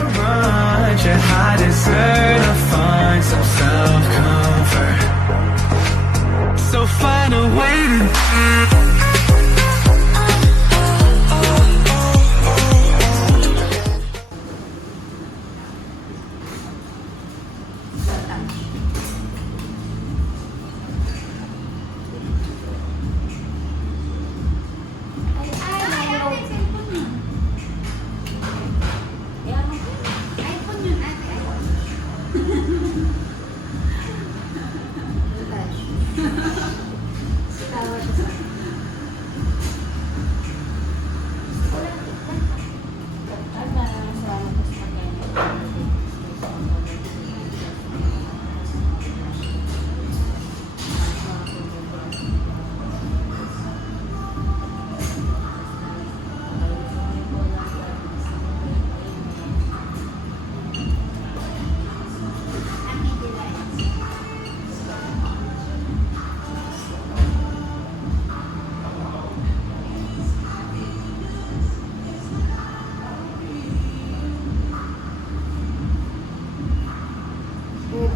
to run, should I deserve to find some self-comfort? So find a way to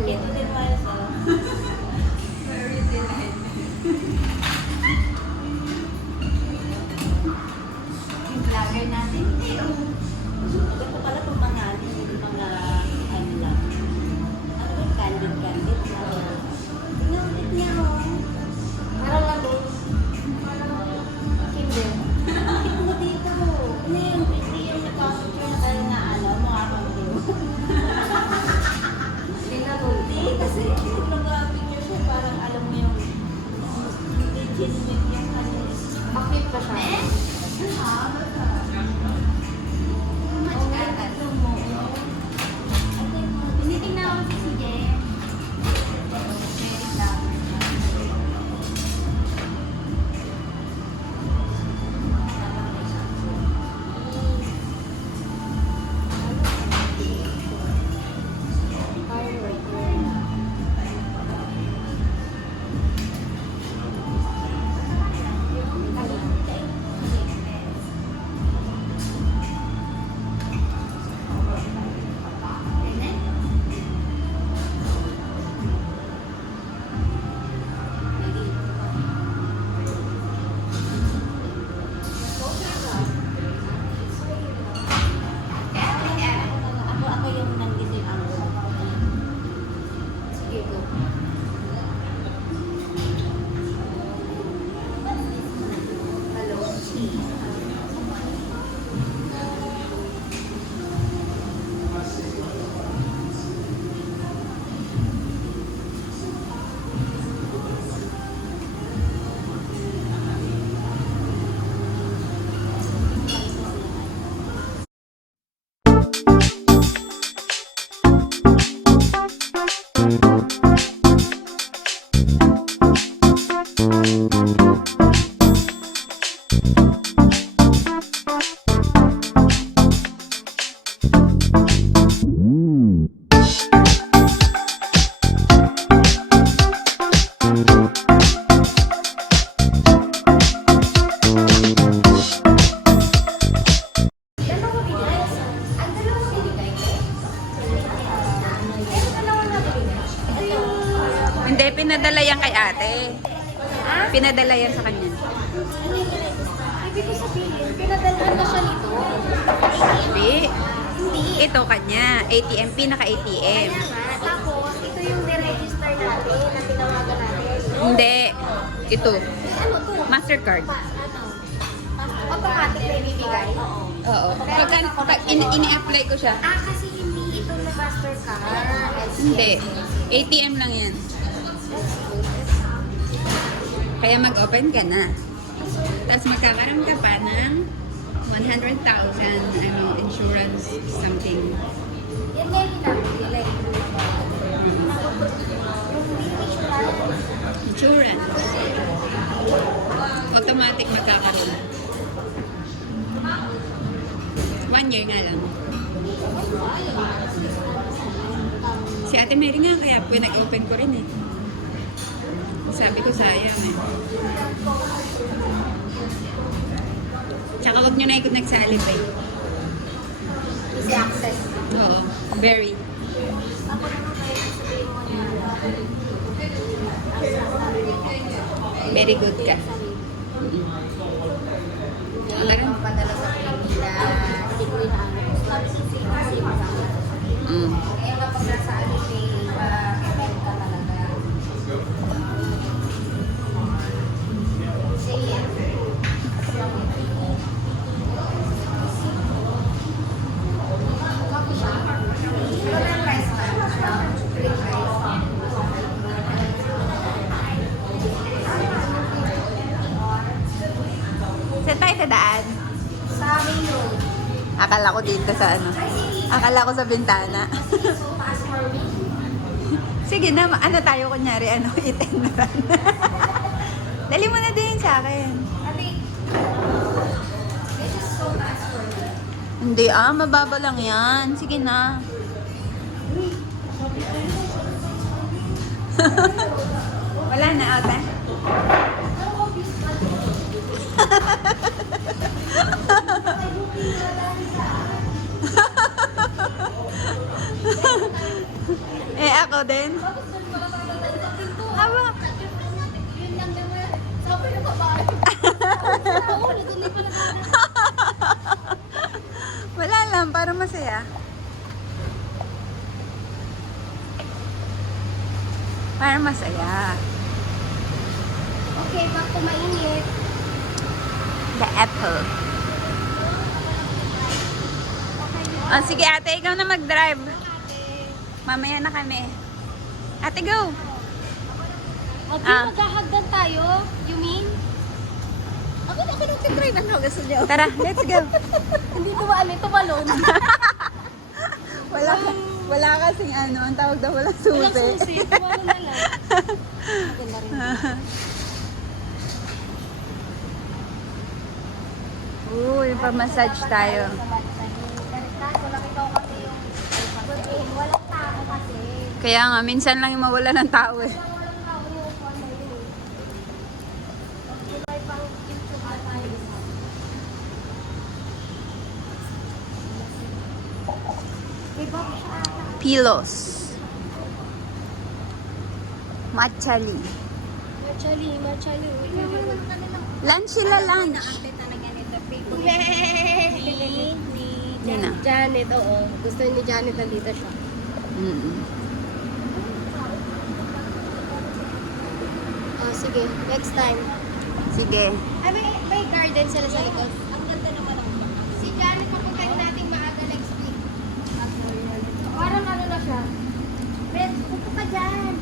Ito din malas, oh. Very delight. Yung vlogger natin, hindi, oh. Ito pala itong mga, ano lang. Ano ba, candid. Tingnan ulit niya, oh. Parang ano, Kimber. Ito mo dito, oh. Ano yung pretty yung nagkakapicture na tayo na, ano, mga kampiyo. Hindi, kasi nag-picture siya, parang alam mo yung legitimate yung ano. Bakit pa siya? Tinitingnan ako si CJ. Merit lang. Ako yung nandito yung ano. Sige, go. Hello. Hindi, pinadala yan kay ate. Pinadala yan sa kanya. Ibig ko sabihin, pinadalhan na siya nito. Hindi. Hindi. Ito kanya. ATM, pinaka-ATM. Kaya nga, tapos, ito yung niregister natin, na tinawagan natin. Hindi. Ito. Ano to? Mastercard. Automatic na ibibigay? Oo. Oo. Pag ini-apply ko siya. Kasi hindi ito na Mastercard. Hindi. ATM lang yan. Kaya mag-open ka na. Tapos magkakaroon ka pa ng 100,000 insurance something. Yan nga yung ginagawa. Insurance. Automatic magkakaroon. 1 year nga lang. Si Ate Mary nga, kaya pinag-open ko rin eh. Sabi ko sayang eh. Tsaka huwag nyo na ikot nagsalip eh. Easy access. Oo. Very. Ako naman kayo sabihin mo na. Very good ka. Tara. Padala sa Pilipinas. Hindi ko rin alam. Sabi ko same lang. Mm. Eh, kapag nasa ano, event ka talaga. Sige. Coffee shop. Walang rice ba? Green rice. Saan tayo dadaan? Sa amin yun. Akala ko dito sa ano. Akala ko sa bintana. So, pass for me. Sige na, ano tayo kunyari, ano, eat and run. Dali mo na din sa akin. Ate, this is so fast for me. Hindi mababa lang yan. Sige na. Wala na, ate. Eh, ako din. Aba. Yun lang naman. Sabi na babae. Oo, natuloy ko lang. Wala lang, para masaya. Para masaya. Okay, back to mainit. The apple. Oh, sige ate, ikaw na mag-drive. Mamaya na kami. Ate, go! Maghahagdan tayo, you mean? Ako nag-drive. Ano gusto niyo? Tara, let's go. Hindi tumalon. Wala kasing ano, ang tawag daw walang Walang susi. susi, tumalon na lang. Maganda rin. Uy, pa-massage tayo. Walang ikaw kasi yung walang tao kasi. Kaya nga, minsan lang yung mawala ng tao eh. Walang tao yung upuan na yun. May pang YouTube na tayo. Diba siya ata? Pilos. Machali. Machali. Lunch sila, lunch. Yan na. Janet, oo. Gusto ni Janet nandito siya. Mm-mm. Oh, sige. Next time. Sige. Ay, may garden sila sa likod. Ang ganda naman ang si Janet, papuntahin natin maaga next week. Parang ano na siya. Red, pupunta ka dyan.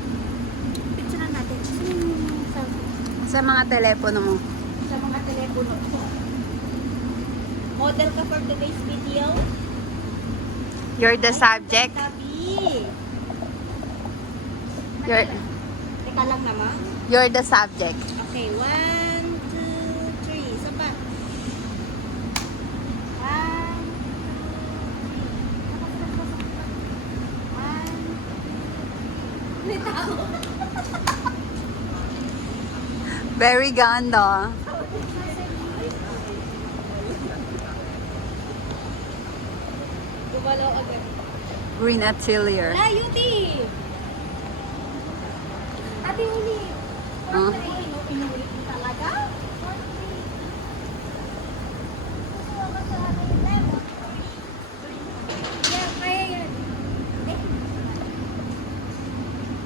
Picture natin. Sa mga telepono mo. Sa mga telepono. Model ka for today's video? You're the subject. Tabi. Teka lang naman. You're the subject. Okay, 1, 2, 3. Isa pa. 1, 2, 3. May tao. Very ganda. Gumalaw agad. Green Atelier. Layo, di! Ate, uli. Huh? Inulit mo talaga? Yeah, kaya yan.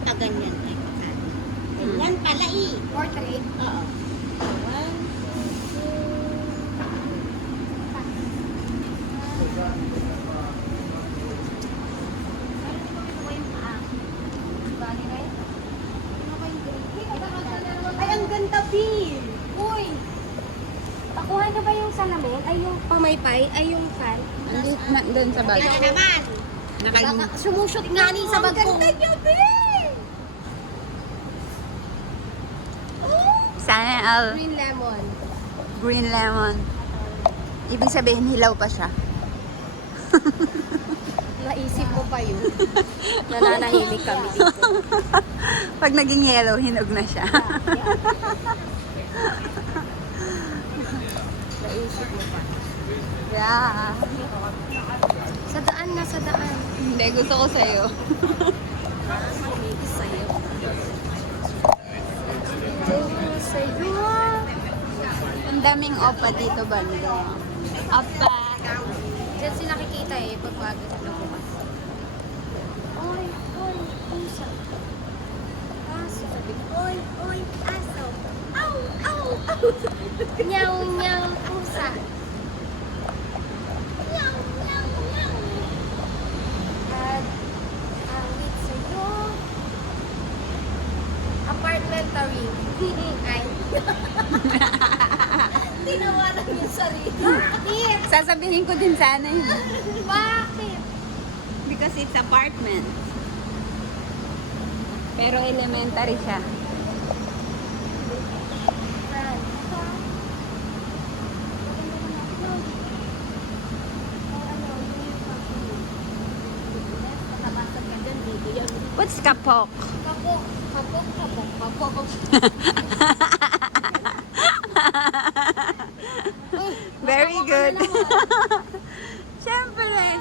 Ganyan ay ganyan pala portrait? Oo. 1, 2, ay, ang ganda, Bill! Uy! Pakuha na ba yung salamin? Ay, yung pamaypay? Ay, yung fan? Doon sa bag. Kaya naman! Nakain. Sumushoot nga ni sa bag ko. Ang ganda niya, Bill! Sana all Green lemon. green lemon. Ibig sabihin, hilaw pa siya. Naisip ko pa yun. Nananahimik kami dito. Pag naging yellow, hinog na siya. Naisip mo pa. Yeah. Sa daan na, sa daan. Hindi, gusto ko sa'yo. Mamimigis sa'yo. Sa'yo. Ang daming opa dito, banda. Opa. Diyan sila nakikita eh, pagbago sa bukas. Oy, oy, pusa. Aso, sabi ko. Oy, oy, aso. Aw, aw, aw. Nyaw, nyaw, pusa. Nyaw, nyaw, nyaw. At, awit sa'yo. Apartmentary. Ay. Tinawanan yung sarili. Bakit? Sasabihin ko din sana yun. Bakit? Because it's apartment. Pero elementary siya. What's kapok? Kapok, kapok, kapok, kapok. Very good. Siyempre.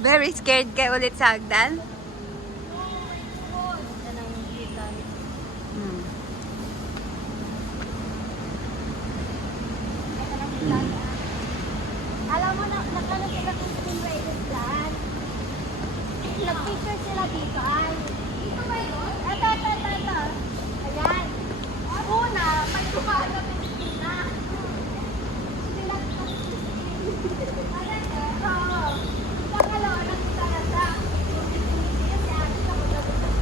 Very scared ka ulit sa hagdan? Hmm. Alam mo na, nagkano sila kung Spring Raiders dyan? Nag-picture sila dito ay. Dito ba yun? Ito. Ayan. Una, may kumain na Pilipinas. Oo. Pangalawa, nakita na siya. Kasi ate na ko dapat.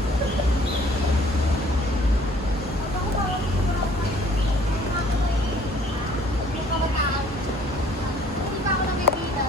Hindi pa ako nakikita.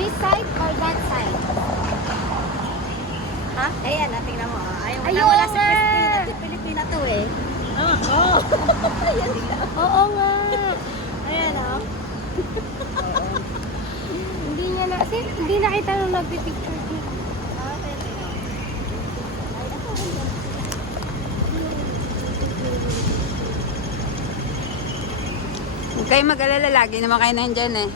This side or that side? Ha? Ayan, tingnan mo. Ayaw Ayun wala si nga! Christina. Si Pilipina to eh. Oo. Ayan, tingnan mo. Oo nga. Ayan, oh. Hindi niya na, hindi nakita nung nagpipicture niya. Huwag kayo mag-alala. Lagi naman kayo nandyan eh.